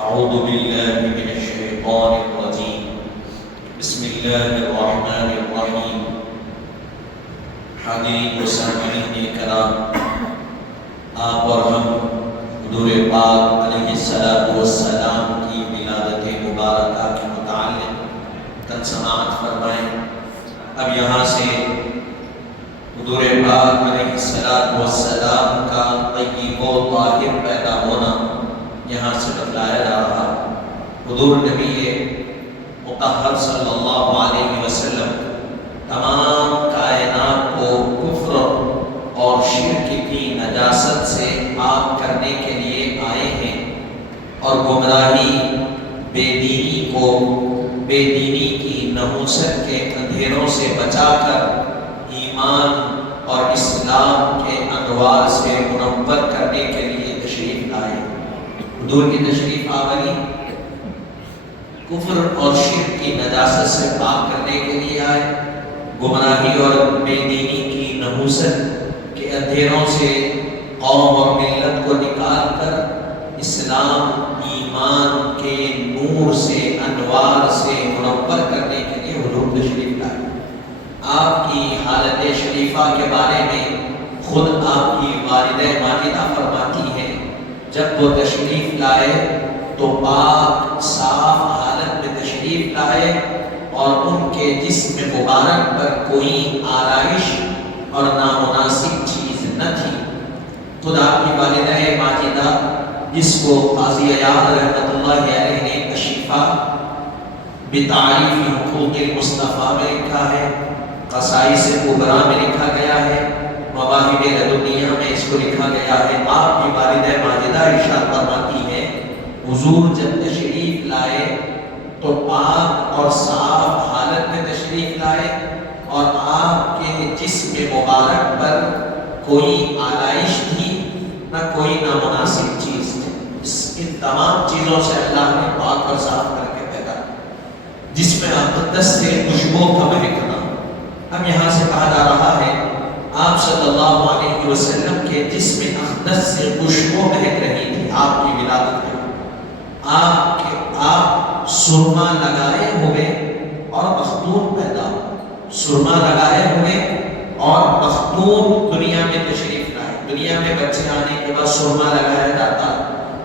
أعوذ بالله من الشيطان الرجيم بسم الله الرحمن الرحيم حاضرین و سامعین کرام، آپ اور ہم حضور پاک علیہ السلام کی ولادت مبارکہ کے متعلق تن سماعت فرمائیں۔ اب یہاں سے حضور پاک علیہ السلام کا طیب و طاہر پیدا ہونا یہاں سے بتلایا جا رہا۔ حضور نبی مطہر صلی اللہ علیہ وسلم تمام کائنات کو کفر اور شرک کی نجاست سے پاک کرنے کے لیے آئے ہیں، اور گمراہی، بے دینی کی نحوست کے اندھیروں سے بچا کر ایمان اور اسلام کے انوار سے منور کرنے کے لیے تشریف لائے۔ حضور کی تشریف آوری کفر اور شرک کی نجاست سے پاک کرنے کے لیے آئے، گمراہی اور بے دینی کی نحوست کے اندھیروں سے قوم اور ملت کو نکال کر اسلام، ایمان کے نور سے، انوار سے منور کرنے کے لیے حضور تشریف لائے۔ آپ کی حالت شریفہ کے بارے میں خود آپ کی والدہ ماجدہ فرماتی ہیں، جب وہ تشریف لائے تو پاک صاف حالت میں تشریف لائے اور ان کے جسم مبارک پر کوئی آرائش اور نامناسب چیز نہ تھی۔ خود آپ کی والدہ ماجدہ، جس کو قاضی عیاض رحمۃ اللہ علیہ نے الشفا بتعریف حقوق المصطفیٰ میں لکھا ہے، قصائص کبریٰ میں لکھا گیا ہے، مواہب لدنیہ میں اس کو لکھا گیا ہے۔ آپ کی والدہ ماجدہ ارشاد فرماتی ہے، حضور جب تشریف لائے تو پاک اور صاف حالت میں تشریف لائے، اور آپ کے جسم مبارک پر کوئی آلائش تھی نہ کوئی نامناسب چیز تھی۔ ان تمام چیزوں سے اللہ نے پاک اور صاف کر کے پیدا کیا، جس میں اقدس سے خوشبو کا مہکنا۔ اب یہاں سے کہا جا رہا ہے، آپ صلی اللہ علیہ وسلم کے جسم اقدس سے خوشبو مہک رہی تھی آپ کی ولادت میں۔ آپ سرما لگائے ہوئے اور مختون پیدا ہوئے، سرما لگائے ہوئے اور مختون دنیا میں تشریف لائے۔ دنیا میں بچے آنے کے بعد سرما لگایا جاتا،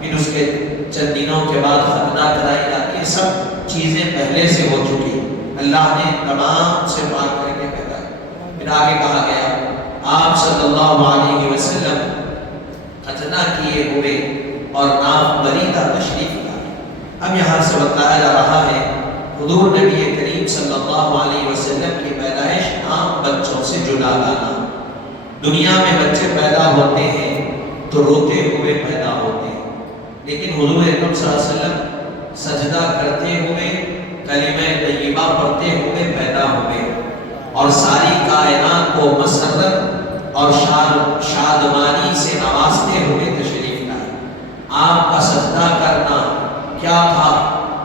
پھر اس کے چند دنوں کے بعد ختنہ کرائی جاتی، یہ سب چیزیں پہلے سے ہو چکی، اللہ نے تمام سے پاک کر کے پیدا کیا۔ پھر آگے کہا گیا، آپ صلی اللہ علیہ وسلم ختنہ کیے ہوئے اور نام بریدہ تشریف لائے۔ اب یہاں سے بتایا جا رہا ہے، حضور نبی کریم صلی اللہ علیہ وسلم کی پیدائش عام بچوں سے جدا لانا۔ دنیا میں بچے پیدا ہوتے ہیں تو روتے ہوئے پیدا ہوتے ہیں، لیکن حضور اکرم صلی اللہ علیہ وسلم سجدہ کرتے ہوئے، کلمہ طیبہ پڑھتے ہوئے پیدا ہوئے، اور ساری کائنات کو مسرت اور شادمانی سے نوازتے ہوئے تشریف لائے۔ آپ کا سجدہ کرنا کیا تھا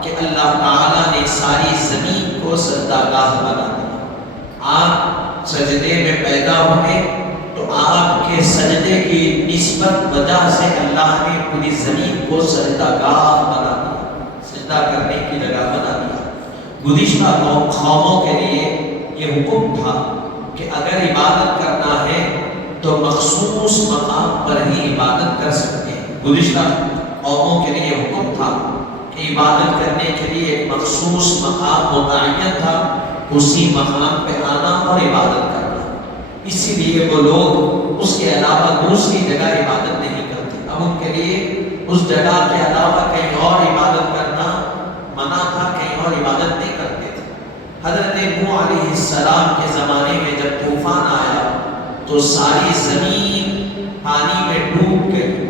کہ اللہ تعالیٰ نے ساری زمین کو سجدہ گاہ بنا دیا۔ آپ سجدے میں پیدا ہوئے تو آپ کے سجدے کی نسبت وجہ سے اللہ نے پوری زمین کو سجدہ گاہ بنا دیا، سجدہ کرنے کی جگہ بنا دیا۔ گزشتہ قوموں کے لیے یہ حکم تھا کہ اگر عبادت کرنا ہے تو مخصوص مقام پر ہی عبادت کر سکتے ہیں۔ گزشتہ قوموں کے لیے حکم تھا کہ عبادت کرنے کے لیے ایک مخصوص مقام متعین تھا، اسی مقام پہ آنا اور عبادت کرنا۔ اسی لیے وہ لوگ اس کے علاوہ دوسری جگہ عبادت نہیں کرتے۔ اب ان کے لیے اس جگہ کے علاوہ کہیں اور عبادت کرنا منع تھا، کہیں اور عبادت نہیں کرتے تھے۔ حضرت نوح علیہ السلام کے زمانے میں جب طوفان آیا تو ساری زمین پانی میں ڈوب گئی،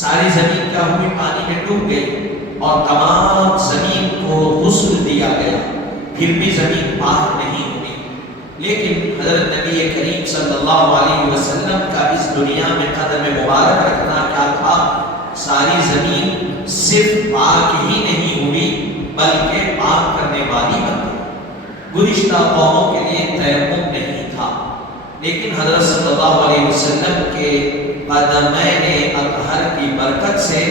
ساری زمین کیا ہوئی؟ پانی میں ڈوب گئی، اور تمام زمین کو غسل دیا گیا، پھر بھی زمین پاک نہیں ہوئی۔ لیکن حضرت نبی کریم صلی اللہ علیہ وسلم کا اس دنیا میں قدم مبارک رکھنا کیا تھا؟ ساری زمین صرف پاک ہی نہیں ہوئی بلکہ پاک کرنے والی بن گئی۔ گزشتہ قوموں کے لیے تیمم نہیں تھا، لیکن حضرت صلی اللہ علیہ وسلم کے قدمین اطہر کی برکت سے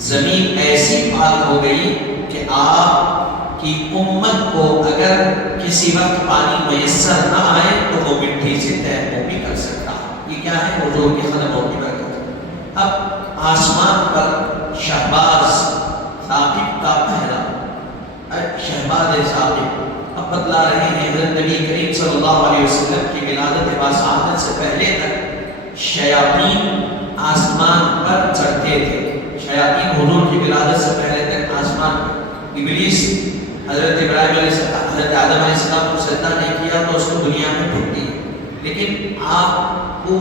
زمین ایسی پاک ہو گئی کہ آپ کی امت کو اگر کسی وقت پانی میسر نہ آئے تو وہ مٹی سے تیمم بھی کر سکتا ہے۔ یہ کیا ہے؟ حضور کے قدموں کی برکت۔ اب آسمان پر شہباز ثاقب کا پہرا، شہباز ثاقب اب بتلا رہے ہیں حضرت نبی کریم صلی اللہ علیہ وسلم کی ولادت باسعادت سے پہلے تک شیاطین آسمان پر چڑھتے تھے۔ شیاطین حضور کی ولادت سے پہلے تک آسمان پر، ابلیس حضرت ابراہیم علیہ السلام، حضرت آدم علیہ السلام کو سجدہ نہیں کیا تو اس کو دنیا میں پھینک دیا، لیکن آپ کو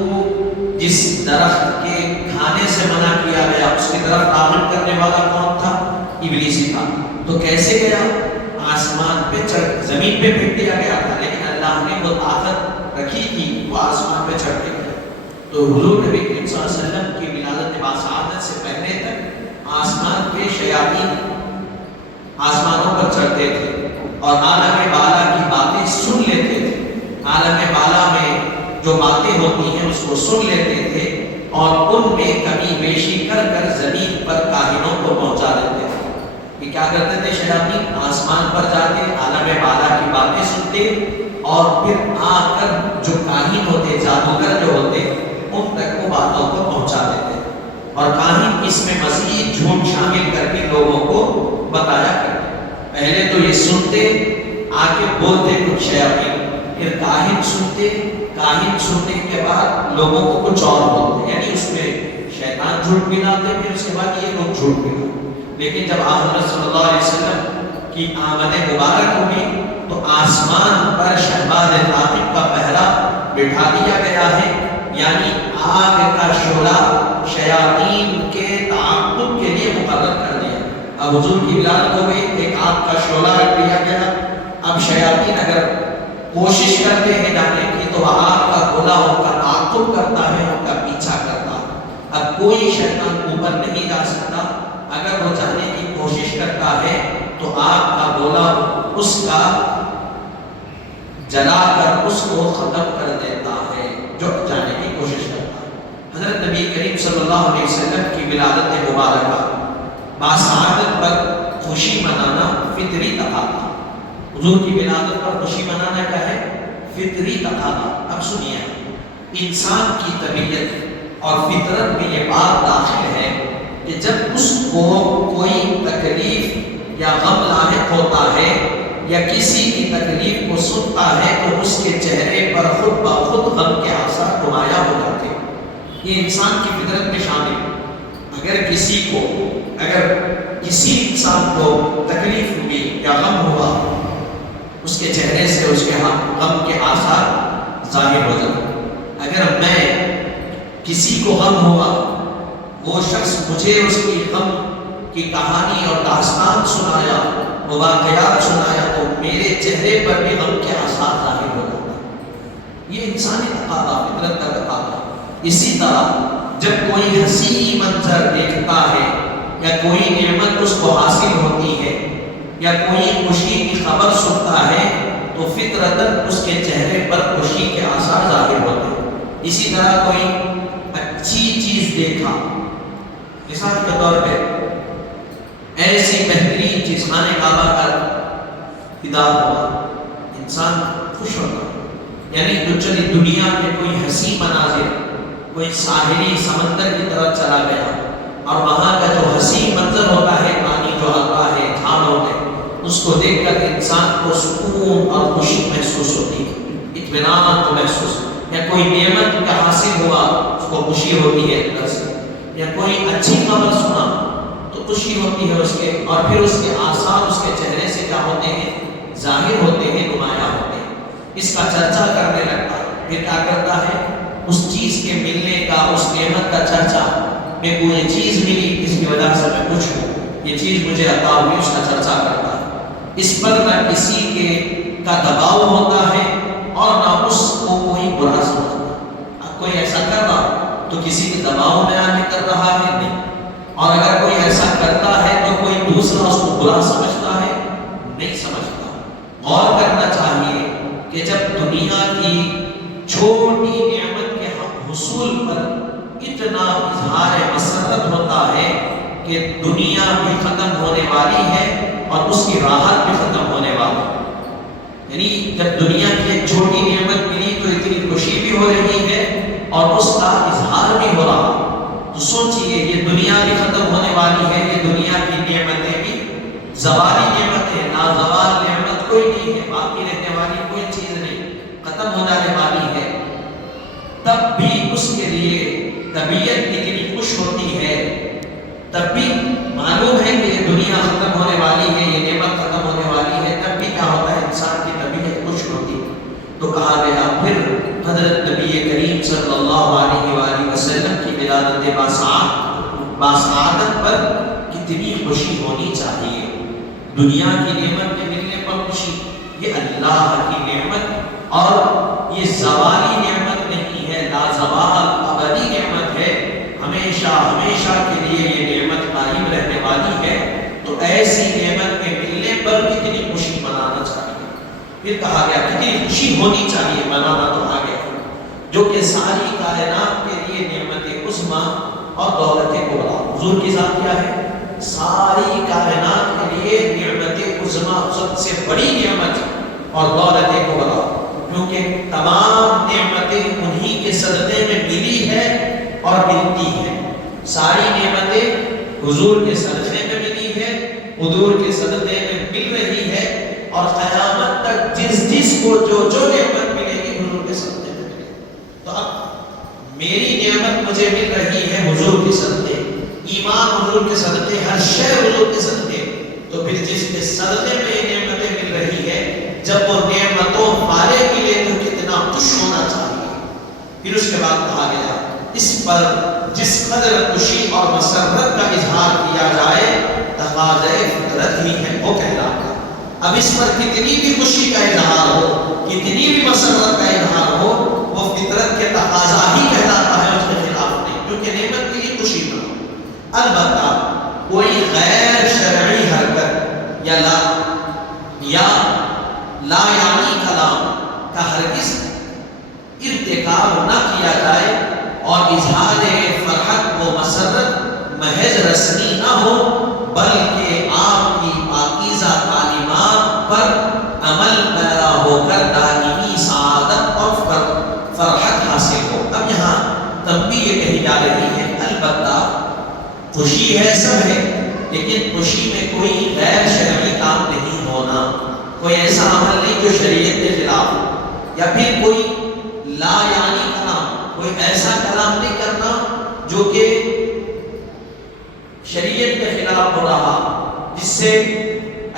جس درخت کے کھانے سے منع کیا گیا اس کی طرف راغب کرنے والا کون تھا؟ ابلیس ہی تھا۔ تو کیسے گیا؟ آسمان پہ چڑھ، زمین پہ پھینک دیا گیا تھا، لیکن اللہ نے وہ طاقت رکھی تھی، وہ آسمان پہ چڑھ کے گیا۔ تو حضور نبی کریم صلی اللہ علیہ وسلم کی ولادت باسعادت سے پہلے تک آسمان پہ شیاطین آسمانوں پر چڑھتے تھے اور عالم بالا کی باتیں سن لیتے تھے۔ عالم بالا میں جو باتیں ہوتی ہیں اس کو سن لیتے تھے اور ان میں کمی بیشی کر کر زمین پر کاہنوں کو پہنچا دیتے تھے۔ یہ کیا کرتے تھے؟ شیاطین آسمان پر جاتے، عالم بالا کی باتیں سنتے اور پھر آ کر جو کاہن ہوتے، جادوگر جو ہوتے، ان تک وہ باتوں کو پہنچا دیتے اور کاہن اس میں مزید جھوٹ شامل کر کے لوگوں کو بتایا کرتے۔ پہلے تو یہ سنتے، آگے بولتے کچھ شیاطین، پھر کاہن سنتے، کاہن سننے کے بعد لوگوں کو کچھ اور بولتے، یعنی اس میں شیطان جھوٹ ملاتے، پھر اس کے بعد یہ لوگ جھوٹ ملاتے۔ لیکن جب حضرت صلی اللہ علیہ وسلم کی آمد مبارک ہوئی تو آسمان پر شہباز ثاقب کا پہرا بٹھا دیا گیا ہے، یعنی آگ کا شعلہ شیاطین کے تعاقب کے لیے مقرر کر دیا۔ اب حضور کی ولادت ہو گئی، ایک آگ کا شعلہ رکھ دیا گیا۔ اب شیاطین اگر کوشش کرتے ہیں جانے کی تو آگ کا گولا ان کا تعاقب کرتا ہے، ان کا پیچھا کرتا ہے۔ اب کوئی شیطان اوپر نہیں جا سکتا، اگر وہ جانے کی کوشش کرتا ہے تو آگ کا گولا اس کا جلا کر اس کو ختم کر دیتا ہے جو جانے کی کوشش کرتا ہے۔ حضرت نبی کریم صلی اللہ علیہ وسلم کی ولادت مبارکہ باسعادت پر خوشی منانا فطری تقاضا۔ حضور کی ولادت پر خوشی منانا کیا ہے؟ فطری تقاضا۔ اب سنیے، انسان کی طبیعت اور فطرت میں یہ بات داخل ہے کہ جب اس کو کوئی تکلیف یا غم لاحق ہوتا ہے یا کسی کی تکلیف کو سنتا ہے تو اس کے چہرے پر خود بخود غم کے آثار نمایاں ہو جاتے ہیں۔ یہ انسان کی فطرت میں شامل ہے۔ اگر کسی انسان کو تکلیف ہوئی یا غم ہوا، اس کے چہرے سے اس کے غم کے آثار ظاہر ہو جاتے ہیں۔ اگر میں کسی کو غم ہوا، وہ شخص مجھے اس کی غم کی کہانی اور داستان سنایا، واقعات سنایا، تو میرے چہرے پر بھی غم کے آثار ظاہر ہو جاتے ہیں۔ یہ انسانی تقاضا، فطرت کا تقاضا۔ اسی طرح جب کوئی حسین منظر دیکھتا ہے یا کوئی نعمت اس کو حاصل ہوتی ہے یا کوئی خوشی کی خبر سنتا ہے تو فطرتاً اس کے چہرے پر خوشی کے آثار ظاہر ہوتے ہیں۔ اسی طرح کوئی اچھی چیز دیکھا، مثال کے طور پہ ایسی بہترین چیز، خانہ کعبہ کا دیدار ہوا، انسان خوش ہوتا، یعنی جو چلی دنیا میں کوئی حسین مناظر، کوئی ساحلی سمندر کی طرف چلا گیا اور وہاں کا جو حسین منظر ہوتا ہے، پانی جو آتا ہے، جھاڑ ہوتے، اس کو دیکھ کر انسان کو سکون اور خوشی محسوس ہوتی ہے، اطمینان کو محسوس، یا کوئی نعمت کا حاصل ہوا اس کو خوشی ہوتی ہے اندر سے، یا کوئی اچھی خبر سنا تو خوشی ہوتی ہے اس کے، اور پھر اس کے آثار اس کے چہرے سے کیا ہوتے ہیں؟ ظاہر ہوتے ہیں، نمایاں ہوتے ہیں۔ اس کا چرچا کرنے لگتا ہے، پھر کیا کرتا ہے؟ اس چیز کے ملنے کا، اس نعمت کا چرچا، میں کو یہ چیز ملی اس کی وجہ سے میں خوش ہوں، یہ چیز مجھے عطا ہوئی، اس کا چرچا کرتا ہے۔ اس پر نہ کسی کے کا دباؤ ہوتا ہے اور نہ اس کو کوئی برا سمجھتا۔ اب کوئی ایسا کر رہا تو کسی کے دباؤ میں آ کے کر رہا ہے نہیں، اور اگر کوئی ایسا کرتا ہے تو کوئی دوسرا اس کو برا سمجھتا ہے نہیں سمجھتا۔ غور کرنا چاہیے کہ جب دنیا کی چھوٹی نعمت کے حصول پر اتنا اظہار مسرت ہوتا ہے کہ دنیا بھی ختم ہونے والی ہے اور اس کی راحت بھی ختم ہونے والی ہے. یعنی جب دنیا کی ایک چھوٹی نعمت ملی تو اتنی خوشی بھی ہو رہی ہے اور اس کا اظہار بھی ہو رہا. تو سوچئے یہ دنیا بھی ختم ہونے والی ہے, یہ دنیا کی نعمتیں بھی زوالی نعمتیں, نازوال نعمت کوئی نہیں ہے, باقی رہنے والی کوئی چیز نہیں, ختم ہو جانے والی ہے. تب بھی اس کے لیے طبیعت اتنی خوش ہوتی ہے, تب بھی معلوم ہے کہ یہ دنیا ختم ہونے والی ہے, یہ نعمت ختم ہونے والی ہے, تب بھی کیا ہوتا ہے, انسان کی طبیعت خوش ہوتی. تو کہا گیا پھر حضرت نبی کریم صلی اللہ علیہ وآلہ وسلم کی ولادت باسعادت پر کتنی خوشی ہونی چاہیے. دنیا کی نعمت کے ملنے پر خوشی, یہ اللہ کی نعمت اور یہ زوالی نعمت نہیں ہے, لازوال ابدی نعمت ہے, ہمیشہ ہمیشہ کے لیے یہ نعمت قائم رہنے والی ہے. تو ایسی نعمت کے ملنے پر کتنی خوشی منانا چاہیے. پھر کہا گیا کتنی خوشی ہونی چاہیے, منانا تو آ گیا, جو کہ ساری کائنات کے لیے نعمت عظمیٰ اور دولت کبریٰ. حضور کی ذات کیا ہے, ساری کائنات کے لیے نعمت عظمیٰ, سب سے بڑی نعمت اور دولت کبریٰ, کیونکہ تمام نعمتیں انہی کے صدقے میں ملی ہے اور ملتی ہے. ساری نعمتیں حضور کے صدقے میں ملی ہے, حضور کے صدقے میں مل رہی ہے, اور قیامت تک جس کو جو نعمت ملے گی حضور کے صدقے میں ملے گی. تو اب میری نعمت مجھے مل رہی ہے حضور کے صدقے, ایمان حضور کے صدقے, ہر شے حضور کے صدقے. تو پھر جس کے صدقے میں یہ نعمتیں مل رہی ہے, جب وہ نعمتوں والے ملے تو کتنا خوش ہونا چاہیے. پھر اس کے بعد کہا گیا اس پر جس قدر خوشی اور مسرت کا اظہار کیا جائے تقاضۂ فطرت ہی ہے وہ کہلاتا. اب اس پر کتنی بھی خوشی کا اظہار ہو, کتنی بھی مسرت کا اظہار ہو, وہ فطرت کے تقاضا ہی کہلاتا ہے, اس کے خلاف نہیں, کیونکہ نعمت کی خوشی نہ ہو. البتہ کوئی غیر شرعی حرکت یا لا یعنی کلام کا ہرگز ارتکاب نہ کیا جائے اور اظہار فرحت و مسرت محض رسمی نہ ہو, بلکہ آپ کی پاکیزہ تعلیمات پر عمل پیرا ہو کر دائمی سعادت اور فرحت حاصل ہو. اب یہاں تنبیہ یہ کہی جا رہی ہے, البتہ خوشی ہے سب ہے, لیکن خوشی میں کوئی غیر شرعی کام نہیں ہونا, کوئی ایسا عمل نہیں جو شریعت کے خلاف ہو, یا پھر کوئی لا یعنی کلام, کوئی ایسا کلام نہیں کرنا جو کہ شریعت کے خلاف ہو رہا, جس سے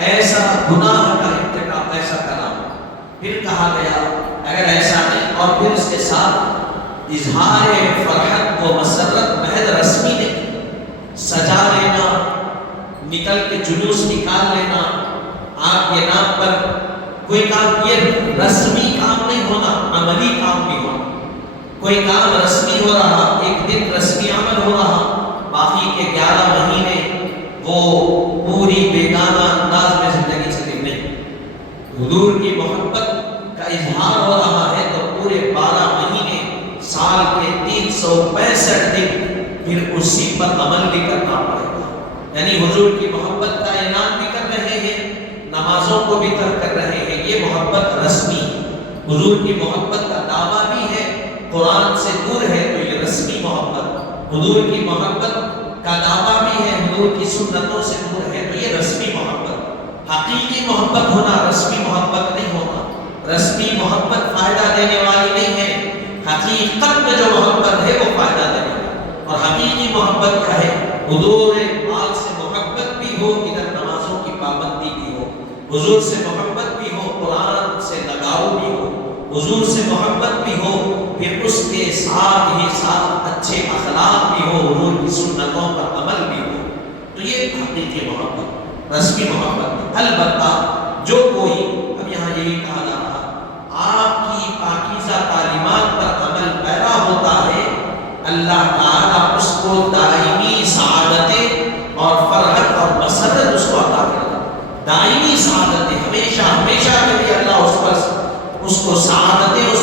ایسا گناہ کا ارتکاب, ایسا کلام. پھر کہا گیا اگر ایسا نہیں, اور پھر اس کے ساتھ اظہار فرحت و مسرت محض رسمی نہیں, سجا لینا, نکل کے جلوس نکال لینا, آپ کے نام پر کوئی کام, یہ رسمی کام نہیں ہونا, عملی کام بھی ہونا. کوئی کام رسمی ہو رہا, ایک دن رسمی عمل ہو رہا, باقی کے 11 مہینے وہ پوری بیگانہ انداز میں زندگی چلی نہیں. حضور کی محبت کا اظہار ہو رہا ہے تو پورے 12 مہینے سال کے 365 دن پھر اسی پر عمل بھی کرنا پڑے گا. یعنی حضور کی محبت کا اعلان بھی کر رہے ہیں, نمازوں کو بھی ترک کر رہے ہیں, یہ محبت رسمی ہے. حضور کی محبت کا دعویٰ بھی ہے, قرآن سے دور ہے تو یہ رسمی محبت. حضور کی محبت کا دعویٰ بھی ہے, حضور کی سنتوں سے دور ہے تو یہ رسمی محبت. حقیقی محبت ہونا, رسمی محبت نہیں ہونا. رسمی محبت فائدہ دینے والی نہیں ہے, حقیقت میں جو محبت ہے وہ فائدہ دینے والی. اور حقیقی محبت کیا ہے, حضور پاک سے محبت بھی ہو, ادھر نمازوں کی پابندی بھی ہو, حضور سے محبت بھی ہو, قرآن سے لگاؤ بھی ہو, حضور سے محبت بھی ہو, پھر اس کے ساتھ ہی ساتھ اچھے اخلاق بھی ہو, حضور کی سنتوں پر عمل بھی ہو. تو یہ حقیقی محبت, رسمی محبت. البتہ جو کوئی, اب یہاں یہی کہا جا رہا, آپ کی پاکیزہ تعلیمات پر عمل پیرا ہوتا ہے, اللہ تعالیٰ اس کو دائمی سعادتیں اور فرحت اور مسرت اس کو عطا کرتا ہے. دائمی سعادتیں, ہمیشہ ہمیشہ کے لیے اللہ اس کو سعادتیں اس